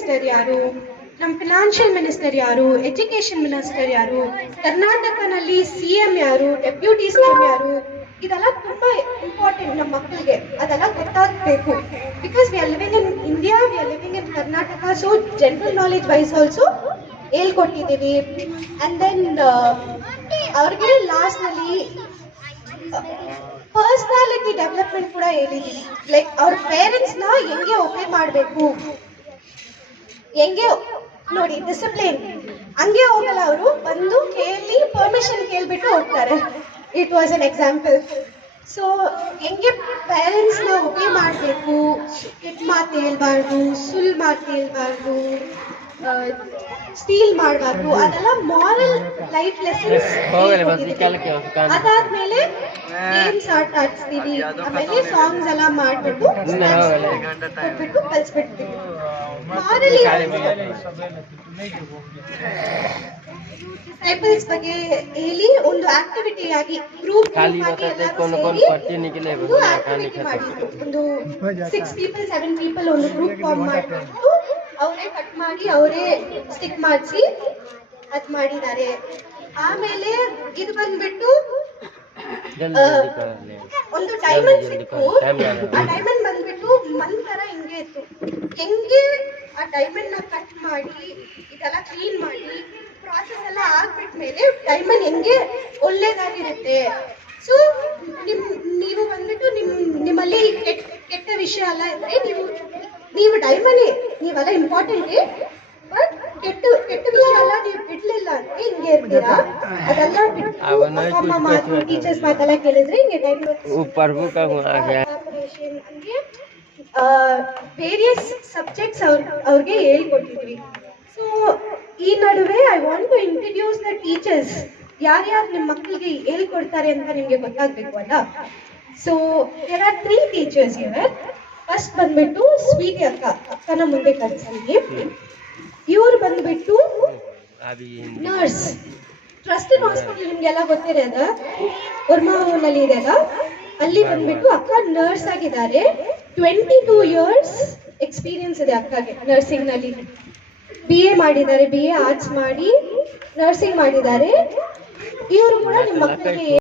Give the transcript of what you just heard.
Minister ಯಾರು, ನಮ್ಮ financial minister ಯಾರು, ಎಜುಕೇಶನ್ ಮಿನಿಸ್ಟರ್ ಯಾರು, ಕರ್ನಾಟಕನಲ್ಲಿ CM ಯಾರು, ಡೆಪ್ಯೂಟಿ CM ಯಾರು, ಇದೆಲ್ಲ ತುಂಬಾ ಇಂಪಾರ್ಟೆಂಟ್ ನಮ್ಮ ಮಕ್ಕಳಿಗೆ. ಅದೆಲ್ಲ ಗೊತ್ತಾಗಬೇಕು. Because we are living in India, we are living in Karnataka. So general knowledge wise also ಹೇಳ್ಕೊಟ್ಟಿದ್ದೀವಿ. ಅಂಡ್ ದೆನ್ ಅವ್ರಿಗೆ ಲಾಸ್ಟ್ನಲ್ಲಿ ಪರ್ಸನಾಲಿಟಿ ಡೆವಲಪ್ಮೆಂಟ್ ಕೂಡ ಹೇಳಿದೀವಿ. ಲೈಕ್ ಅವ್ರ ಪೇರೆಂಟ್ಸ್ನ ಹೆಂಗೆ ಒಬೆ ಮಾಡಬೇಕು, ಹೆಂಗೆ ನೋಡಿ ಡಿಸಿಪ್ಲಿನ್ ಹಂಗೆ ಹೋಗಲ್ಲ. ಅವರು ಬಂದು ಕೇಳಿ ಪರ್ಮಿಷನ್ ಕೇಳ್ಬಿಟ್ಟು ಹೋಗ್ತಾರೆ. It was an example. So ಹೆಂಗೆ ಪೇರೆಂಟ್ಸ್ನ ಒಬೆ ಮಾಡಬೇಕು, ಕೆಟ್ಟ ಮಾತು ಹೇಳ್ಬಾರ್ದು, ಸುಳ್ಳು ಮಾತು ಹೇಳ್ಬಾರ್ದು, ಸ್ಟೀಲ್ ಮಾಡಬಾರ್ದು, ಅದೆಲ್ಲ ಮಾರಲ್ ಲೈಫ್ ಲೆಸನ್ಸ್. ಅದಾದ್ಮೇಲೆ ಗೇಮ್ಸ್ ಆಡಿಸ್ತೀವಿ, ಆಮೇಲೆ ಸಾಂಗ್ಸ್ ಎಲ್ಲ ಮಾಡ್ಬಿಟ್ಟು ಹೋಗ್ಬಿಟ್ಟು ಕಲ್ಸ್ಬಿಡ್ತೀವಿ. ಮಾರಲಿ ಡಿಸೈಪಲ್ಸ್ ಬಗ್ಗೆ ಹೇಳಿ ಒಂದು ಆಕ್ಟಿವಿಟಿ ಆಗಿ ಗ್ರೂಪ್ ಒಂದು 6 people 7 people ಒಂದು ಗ್ರೂಪ್ ಫಾರ್ಮ್ ಮಾಡಿಬಿಟ್ಟು ಅವರೇ ಕಟ್ ಮಾಡಿ ಅವರೇ ಸ್ಟಿಕ್ ಮಾಡಿಸಿ ಅದ್ ಮಾಡಿದ್ದಾರೆ. ಆಮೇಲೆ ಇದು ಬಂದ್ಬಿಟ್ಟು ಒಂದು ಡೈಮಂಡ್ ಸಿಕ್ಕು. ಆ ಡೈಮಂಡ್ ಬಂದ್ಬಿಟ್ಟು ಮನ್ ತರ ಹಿಂಗೆ ಇತ್ತು. ಹೆಂಗೆ ಆ ಡೈಮಂಡ್ ನ ಕಟ್ ಮಾಡಿ ಇದೆಲ್ಲ ಕ್ಲೀನ್ ಮಾಡಿ ಪ್ರಾಸೆಸ್ ಎಲ್ಲ ಆಗ್ಬಿಟ್ಮೇಲೆ ಡೈಮಂಡ್ ಹೆಂಗೆ ಒಳ್ಳೇದಾಗಿರುತ್ತೆ. ಸೊ ನೀವು ಬಂದ್ಬಿಟ್ಟು ನಿಮ್ಮಲ್ಲಿ ಕೆಟ್ಟ ವಿಷಯ ಎಲ್ಲ ಇದ್ರೆ ನೀವು ಡೈಮಂಡ್ ನೀವೆಲ್ಲ ಇಂಪಾರ್ಟೆಂಟ್, ಬಟ್ ಕೆಟ್ಟ ವಿಷಯ ಎಲ್ಲ ನೀವು ಬಿಡ್ಲಿಲ್ಲ ಅಂದ್ರೆ ಹಿಂಗೆ ಇರ್ತೀರಾ. ಅದೆಲ್ಲ ಬಿಟ್ಟು ಮಾತು ಟೀಚರ್ಸ್ ಮಾತೆಲ್ಲ ಕೇಳಿದ್ರೆ ಹಿಂಗೆ ಹಂಗೆ ವೇರಿಯಸ್ ಸಬ್ಜೆಕ್ಟ್ಸ್ ಅವ್ರಿಗೆ ಹೇಳ್ಕೊಟ್ಟಿದ್ವಿ. ಸೊ ಈ ನಡುವೆ I want to introduce the teachers. ಯಾರ್ಯಾರು ನಿಮ್ಮ ಮಕ್ಕಳಿಗೆ ಹೇಳ್ಕೊಡ್ತಾರೆ ಅಂತ ನಿಮ್ಗೆ ಗೊತ್ತಾಗ್ಬೇಕು ಅಲ್ಲ. So there are 3 teachers here. First ಬಂದ್ಬಿಟ್ಟು ಸ್ವೀಟಿ ಅಕ್ಕನ ಮುಂದೆ ಕಳ್ಸಲ್ಲಿ. ಇವ್ರು ಬಂದ್ಬಿಟ್ಟು ನರ್ಸ್. ಟ್ರಸ್ಟೆಡ್ ಹಾಸ್ಪಿಟಲ್ ನಿಮ್ಗೆಲ್ಲ ಗೊತ್ತಿದೆ ಅದ, ವರ್ಮಾನಲ್ಲಿ ಇದೆ ಅದ. ಅಲ್ಲಿ ಬಂದ್ಬಿಟ್ಟು ಅಕ್ಕ ನರ್ಸ್ ಆಗಿದ್ದಾರೆ. 22 years ಎಕ್ಸ್ಪೀರಿಯನ್ಸ್ ಇದೆ ಅಕ್ಕಗೆ ನರ್ಸಿಂಗ್ ನಲ್ಲಿ. BA ಮಾಡಿದ್ದಾರೆ, BA ಆರ್ಟ್ಸ್ ಮಾಡಿ ನರ್ಸಿಂಗ್ ಮಾಡಿದ್ದಾರೆ. ಇವರು ಕೂಡ ನಿಮ್ಮ ಮಕ್ಕಳಿಗೆ